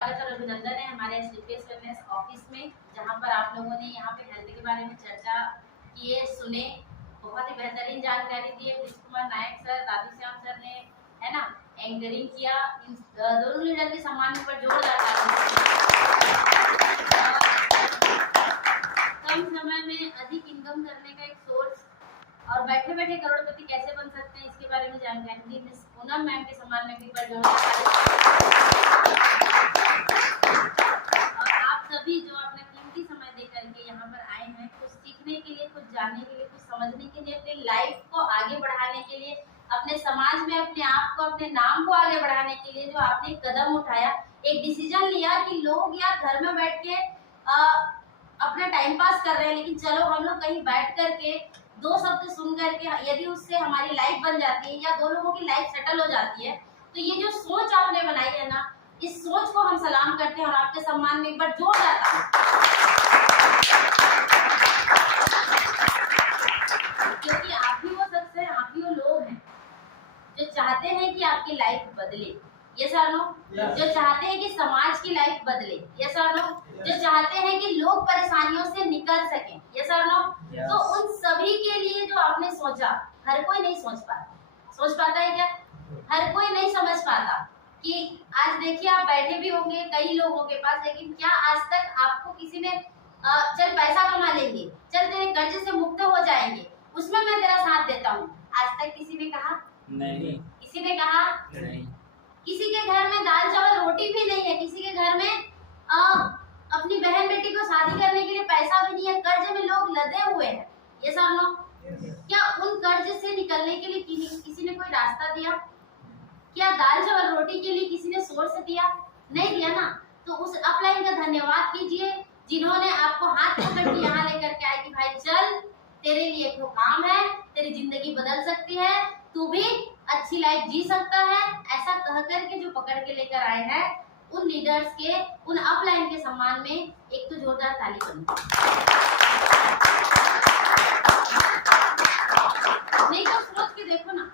स्वागत और अभिनंदन है हमारे एसडीपीएस वेलनेस ऑफिस में, जहां पर आप लोगों ने यहाँ पे हेल्थ के बारे में चर्चा किए, सुने, बहुत ही बेहतरीन जानकारी दी है। कृष्ण कुमार नायक सर, राधेश्याम सर ने, है ना, एंकरिंग किया। इन दोनों लीडर के सम्मान पर जोरदार कम समय में अधिक इनकम करने का एक सोर्स और बैठे बैठे करोड़पति कैसे बन सकते हैं, इसके बारे में जानकारी दी। मिस पूनम मैम के सम्मान में भी पर जोरदार सभी जो अपना कीमती समय दे करके यहाँ पर आए हैं, कुछ सीखने के लिए, कुछ जानने के लिए, कुछ समझने के लिए, अपने लाइफ को आगे बढ़ाने के लिए, अपने समाज में अपने आप को, अपने नाम को आगे बढ़ाने के लिए जो आपने कदम उठाया, एक डिसीजन लिया कि लोग यार घर में बैठ के अपना टाइम पास कर रहे हैं, लेकिन चलो हम लोग कहीं बैठ करके दो शब्द सुन करके यदि उससे हमारी लाइफ बन जाती है या दो लोगों की लाइफ सेटल हो जाती है, तो ये जो सोच आपने बनाई है ना, इस सोच को हम सलाम करते हैं और आपके सम्मान में एक बार जोरदार क्योंकि आप ही वो शख्स हैं, आप ही वो लोग हैं जो चाहते हैं कि आपकी लाइफ बदले। ये सर नो, जो चाहते हैं कि समाज की लाइफ बदले। ये सर नो, जो चाहते हैं कि लोग परेशानियों से निकल सकें। ये सर नो, तो उन सभी के लिए जो आपने सोचा, हर कोई नहीं सोच पाता है क्या? हर कोई नहीं समझ पाता कि आज देखिए आप बैठे भी होंगे कई लोगों के पास, लेकिन क्या आज तक आपको किसी ने चल पैसा कमा लेंगे, चल तेरे कर्ज से मुक्त हो जाएंगे, उसमें मैं तेरा साथ देता हूँ, आज तक किसी ने कहा? नहीं। किसी ने कहा? नहीं। किसी के घर में दाल चावल रोटी भी नहीं है, किसी के घर में अपनी बहन बेटी को शादी करने के लिए पैसा भी नहीं है, कर्ज में लोग लदे हुए हैं। ये सब लोग क्या उन कर्ज से निकलने के लिए किसी ने कोई रास्ता दिया? क्या दाल चावल रोटी के लिए किसी ने सोर्स दिया? नहीं दिया ना। तो उस अपलाइन का धन्यवाद कीजिए जिन्होंने आपको हाथ पकड़ के यहाँ लेकर के आए कि भाई चल, तेरे लिए एक काम है, तेरी जिंदगी बदल सकती है, तू भी अच्छी लाइफ जी सकता है, ऐसा कह करके जो पकड़ के लेकर आए हैं, उन लीडर्स के, उन अपलाइन के सम्मान में एक तो जोरदार ताली बनी। नहीं तो सोच के देखो ना,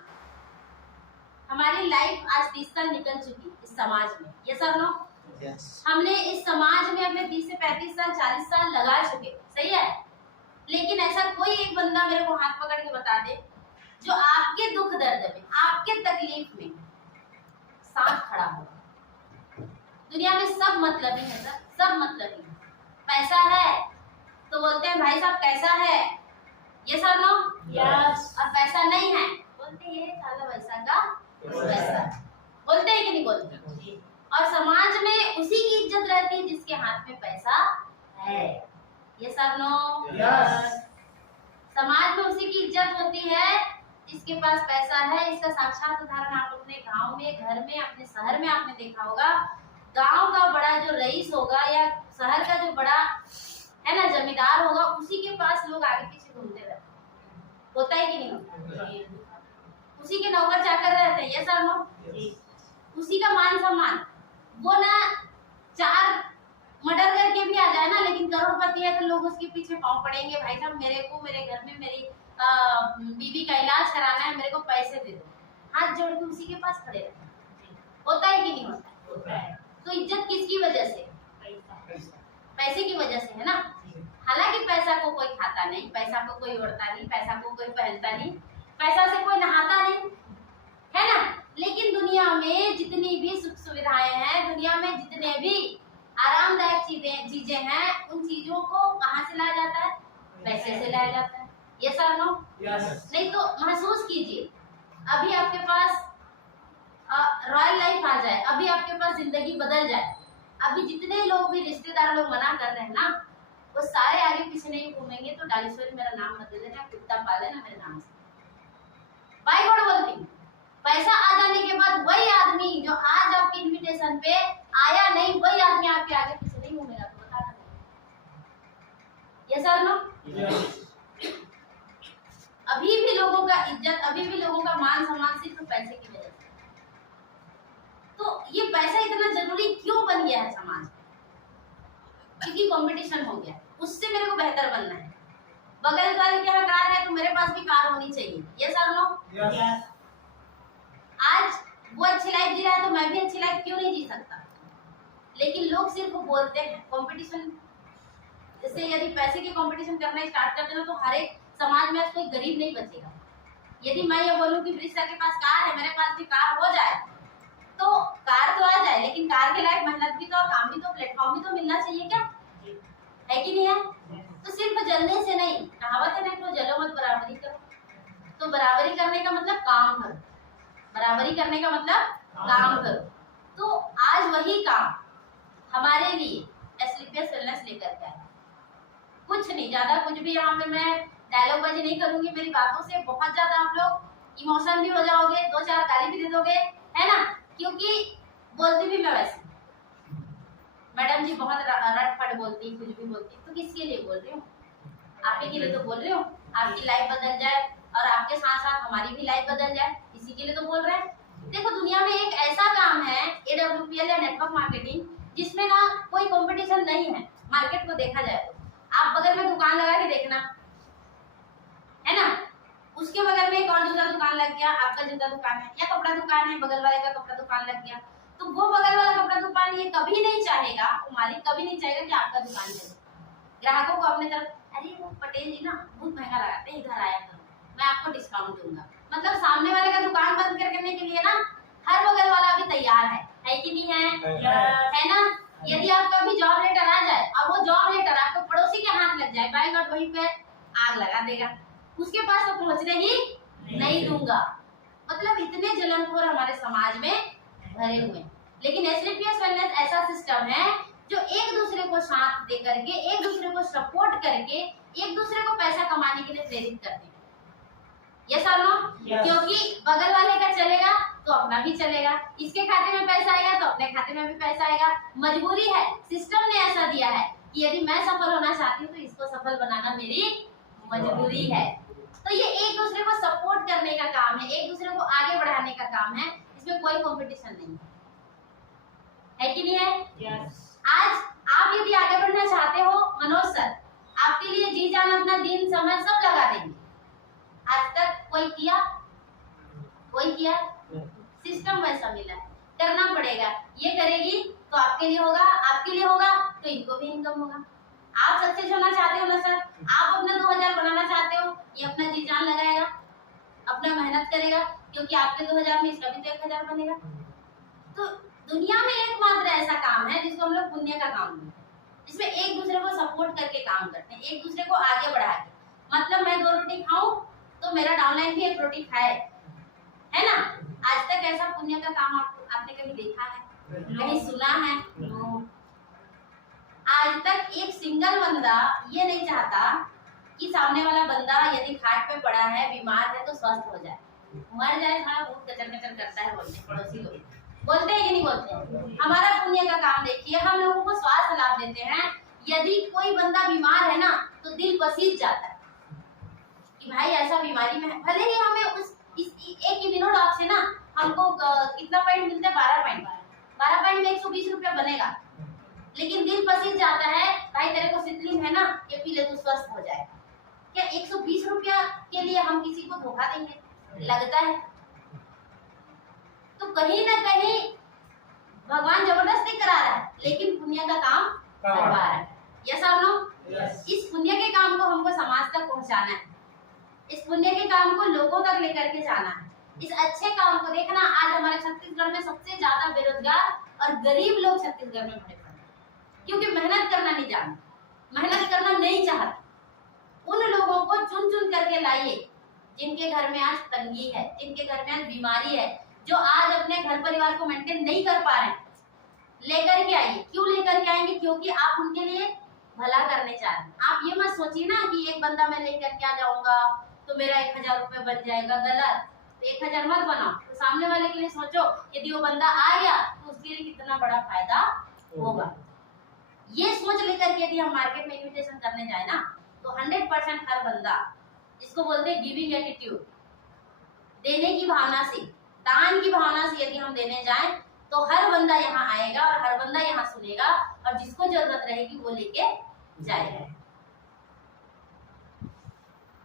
हमारी लाइफ आज 30 साल निकल चुकी इस समाज में। ये सब लोग हमने इस समाज में अपने 30 से 35 साल 40 साल लगा चुके, सही है। लेकिन ऐसा कोई एक बंदा मेरे को हाथ पकड़ के बता दे जो आपके दुख दर्द में, आपके तकलीफ में साथ खड़ा हो। दुनिया में सब मतलबी है सर, सब मतलबी है। पैसा है तो बोलते हैं भाई साहब कैसा है, ये सर नो, यस। और पैसा नहीं है बोलते ये साला वैसा का वैसा, बोलते हैं कि नहीं बोलते? और समाज में उसी की इज्जत रहती है जिसके हाथ में पैसा है। ये सब नो, यस। समाज में उसी की इज्जत होती है जिसके पास पैसा है। इसका साक्षात उदाहरण आप अपने गांव में, घर में, अपने शहर में आपने देखा होगा। गांव का बड़ा जो रईस होगा या शहर का जो बड़ा है ना जमींदार होगा, उसी के पास लोग आगे पीछे घूमते रहते, होता है कि नहीं होता? उसी के नौकर चाकर रहते हैं। ये सब लोग उसी का मान सम्मान, वो ना 4 मर्डर करके भी आ जाए ना, लेकिन करोड़पति है तो लोग उसके पीछे पांव पड़ेंगे, भाई साहब मेरे को, मेरे घर में मेरी बीबी का इलाज कराना है, मेरे को पैसे दे दो, हाथ जोड़ के उसी के पास खड़े रहते हैं। होता है कि नहीं होता है? तो इज्जत किसकी वजह से? पैसे की वजह से, है ना। हालांकि पैसा को कोई खाता नहीं, पैसा को कोई ओढ़ता नहीं, पैसा को कोई पहनता नहीं, पैसा से कोई नहाता नहीं, है ना। लेकिन दुनिया में जितनी भी सुख सुविधाएं हैं, दुनिया में जितने भी आरामदायक चीजें हैं, उन चीजों को कहाँ से लाया जाता है? पैसे से लाया जाता है। ये सर नो, यस। नहीं तो महसूस कीजिए, अभी आपके पास रॉयल लाइफ आ जाए, अभी आपके पास जिंदगी बदल जाए, अभी जितने लोग भी रिश्तेदार लोग मना कर रहे हैं ना, वो सारे आगे पीछे नहीं घूमेंगे। तो डालेश्वरी मेरा नाम मत दे देना, कुत्ता पाले ना मेरे नाम से। बाई गॉड बोलती, पैसा आ जाने के बाद वही आदमी जो आज आपके इनविटेशन पे आया नहीं, वही आदमी आपके आगे पीछे नहीं घूमेगा। तो बता दो, ये सर नो, अभी भी लोगों का इज्जत, अभी भी लोगों का मान सम्मान सिर्फ पैसे की वजह से। तो ये पैसा इतना जरूरी क्यों बन गया है समाज में? क्योंकि कंपटीशन हो गया, उससे मेरे को बेहतर बनना है। बगल वाले के यहाँ कार है तो मेरे पास भी कार होनी चाहिए। ये सर नो, यस। आज वो अच्छी लाइफ जी रहा है तो मैं भी अच्छी लाइफ क्यों नहीं जी सकता? लेकिन लोग सिर्फ बोलते हैं। कंपटीशन जैसे यदि पैसे की कंपटीशन करना स्टार्ट कर देना तो हर एक समाज में आज कोई गरीब नहीं बचेगा। यदि मैं ये बोलूं कि वृषा के पास कार है, मेरे पास भी कार हो जाए, तो कार तो आ जाए, लेकिन कार के लायक मेहनत भी तो और काम भी तो, प्लेटफॉर्म भी तो मिलना चाहिए क्या, है कि नहीं है? तो सिर्फ जलने से नहीं, कहावत है ना, तो जलो मत बराबरी करो। तो बराबरी करने का मतलब काम करो, बराबरी करने का मतलब काम करो। तो आज वही काम हमारे लिए एसलीपीएस वेलनेस लेकर के आया। कुछ नहीं, ज्यादा कुछ भी यहाँ पे मैं डायलॉग बाजी नहीं करूंगी। मेरी बातों से बहुत ज्यादा आप लोग इमोशन भी हो जाओगे, 2-4 गाली भी दे दोगे, है ना, क्योंकि बोलती भी मैं वैसे, मैडम जी बहुत रटपट बोलती, कुछ भी बोलती, तो किसके लिए बोल रही हूँ? आप ही के लिए तो बोल रही हूँ, आपकी लाइफ बदल जाए और आपके साथ साथ हमारी भी लाइफ बदल जाए, इसी के लिए तो बोल रहे हैं। देखो, दुनिया में एक ऐसा काम है AWPL या नेटवर्क मार्केटिंग, जिसमें ना कोई कंपटीशन नहीं है। मार्केट को देखा जाए तो आप बगल में दुकान लगा के देखना, है ना, उसके बगल में एक और जूता दुकान लग गया, आपका जूता दुकान है, या कपड़ा दुकान है, बगल वाले का कपड़ा दुकान लग गया, तो वो बगल वाला कपड़ा दुकान ये कभी नहीं चाहेगा, वो मालिक कभी नहीं चाहेगा कि आपका दुकान चले। ग्राहकों को अपने तरफ, अरे वो पटेल जी ना बहुत महंगा लगाते हैं, इधर आया करो, मैं आपको डिस्काउंट दूंगा। मतलब सामने वाले का दुकान बंद करने के लिए ना हर बगल वाला अभी तैयार है कि नहीं है? है ना? यदि आपका भी जॉब लेटर आ जाए और वो जॉब लेटर आपको पड़ोसी के हाथ लग जाए, बाय गॉड वहीं पे आग लगा देगा, उसके पास तो पहुंचने ही नहीं दूंगा। मतलब इतने जलनखोर हमारे समाज में भरे हुए। लेकिन एसलीपीएस वेलनेस ऐसा सिस्टम है जो एक दूसरे को साथ दे करके, एक दूसरे को सपोर्ट करके, एक दूसरे को पैसा कमाने के लिए प्रेरित करते हैं। यस और नो? क्योंकि बगल वाले का चलेगा तो अपना भी चलेगा, इसके खाते में पैसा आएगा तो अपने खाते में भी पैसा आएगा। मजबूरी है, सिस्टम ने ऐसा दिया है कि यदि मैं सफल होना चाहती हूँ तो इसको सफल बनाना मेरी मजबूरी है। तो ये एक दूसरे को सपोर्ट करने का काम है, एक दूसरे को आगे बढ़ाने का काम है, इसमें कोई कंपटीशन नहीं है कि नहीं है? yes. आज आप यदि आगे बढ़ना चाहते हो, मनोज सर आपके लिए जी जान अपना दिन समय सब लगा देंगे। आज तक कोई किया? कोई किया? सिस्टम वैसा मिला, करना पड़ेगा। ये करेगी तो आपके लिए होगा, आपके लिए होगा तो इनको भी इनकम होगा। आप सक्सेस होना चाहते हो ना सर, आप अपना 2000 बनाना चाहते हो, ये अपना जी जान लगाएगा, अपना मेहनत करेगा, क्योंकि आपके 2000 में इसका भी तो 1000 बनेगा। तो दुनिया में एकमात्र ऐसा काम है जिसको हम लोग पुण्य का काम बोलते हैं, जिसमें एक दूसरे को सपोर्ट करके काम करते हैं, एक दूसरे को आगे बढ़ा के। मतलब मैं 2 रोटी खाऊं तो मेरा डाउनलाइन भी 1 रोटी खाए, है ना? आज तक ऐसा पुण्य का काम आपने कभी देखा है, कहीं सुना है? आज तक एक सिंगल बंदा ये नहीं चाहता कि सामने वाला बंदा यदि खाट पे पड़ा है, बीमार है, तो स्वस्थ हो जाए, मर जाए। हमारा बहुत कचर कचर करता है बोलते, पड़ोसी लोग बोलते हैं कि नहीं बोलते? हमारा पुण्य का काम देखिए, हम लोगों को स्वास्थ्य लाभ देते हैं। यदि कोई बंदा बीमार है ना तो दिल पसीज जाता है कि भाई ऐसा बीमारी में है। भले ही हमें उस एक इम्यूनोडॉग से ना हमको कितना पॉइंट मिलता है? 12 पॉइंट। 12 पॉइंट में 120 रुपया बनेगा, लेकिन दिल पसीज जाता है, भाई तेरे को सितलिन है ना, ये पी ले तो स्वस्थ हो जाएगा। क्या 120 रुपया के लिए हम किसी को धोखा देंगे? लगता है। तो कहीं ना कहीं भगवान जबरदस्ती करा रहा है, लेकिन पुण्य का काम करवा रहा है। यस और नो? इस पुण्य के काम को हमको समाज तक पहुंचाना है, इस पुण्य के काम को लोगों तक लेकर के जाना है। इस अच्छे काम को देखना, आज हमारे छत्तीसगढ़ में सबसे ज्यादा बेरोजगार और गरीब लोग छत्तीसगढ़ में भरे पड़े, क्योंकि मेहनत करना नहीं जानते, मेहनत करना नहीं चाहते। उन लोगों को चुन चुन करके लाइए जिनके घर में आज तंगी है, जिनके घर में आज बीमारी है, जो आज अपने घर परिवार को मेंटेन नहीं कर पा रहे हैं, लेकर के आइए। क्यों लेकर के आएंगे? क्योंकि आप उनके लिए भला करने चाह रहे हैं। आप ये मत सोचिए ना कि एक बंदा मैं लेकर के आ जाऊंगा तो मेरा 1000 रुपये बन जाएगा। गलत। तो 1000 मत बनाओ, तो सामने वाले के लिए सोचो, यदि वो बंदा आ गया तो उसके लिए कितना बड़ा फायदा होगा। ये सोच लेकर के यदि हम मार्केट में इन्विटेशन करने जाए ना, तो 100% हर बंदा, जिसको बोलते हैं गिविंग एटीट्यूड, देने की भावना से, दान की भावना से यदि हम देने जाएं तो हर बंदा यहाँ आएगा और हर बंदा यहाँ सुनेगा, और जिसको जरूरत रहेगी वो लेके जाएगा।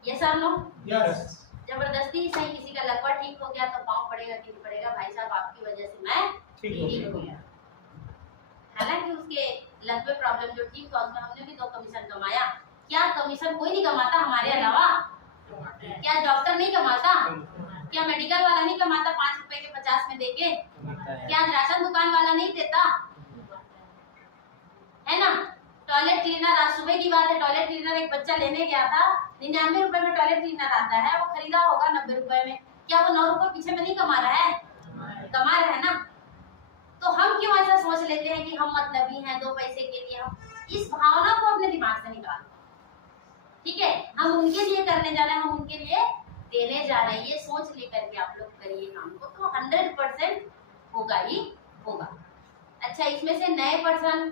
ये सर नो? यस। जबरदस्ती सही किसी का लकवा ठीक हो गया तो पाँव पड़ेगा, ठीक पड़ेगा, भाई साहब आपकी वजह से मैं ठीक हो गया, हालांकि उसके लग पे प्रॉब्लम जो ठीक था उसमें हमने भी 2 कमीशन कमाया। क्या कमीशन कोई नहीं कमाता हमारे अलावा? क्या डॉक्टर नहीं कमाता? क्या मेडिकल वाला नहीं कमाता 5 रुपए के 50 में देके? क्या राशन दुकान वाला नहीं देता है ना? टॉयलेट क्लीनर, आज सुबह की बात है, टॉयलेट क्लीनर एक बच्चा लेने गया था, 99 रुपए में टॉयलेट क्लीनर आता है, वो खरीदा होगा 90 रुपए में। क्या वो 9 रुपए पीछे में नहीं कमा रहा है? कमा रहा है ना। तो हम क्यों ऐसा सोच लेते हैं कि हम मतलबी हैं 2 पैसे के लिए? हम इस भावना को अपने दिमाग से निकाल, ठीक है? हम उनके लिए करने जा रहे हैं, हम उनके लिए देने जा रहे हैं, ये सोच लेकर के आप लोग करिए काम को, तो 100% होगा ही होगा। अच्छा, इसमें से नए पर्सन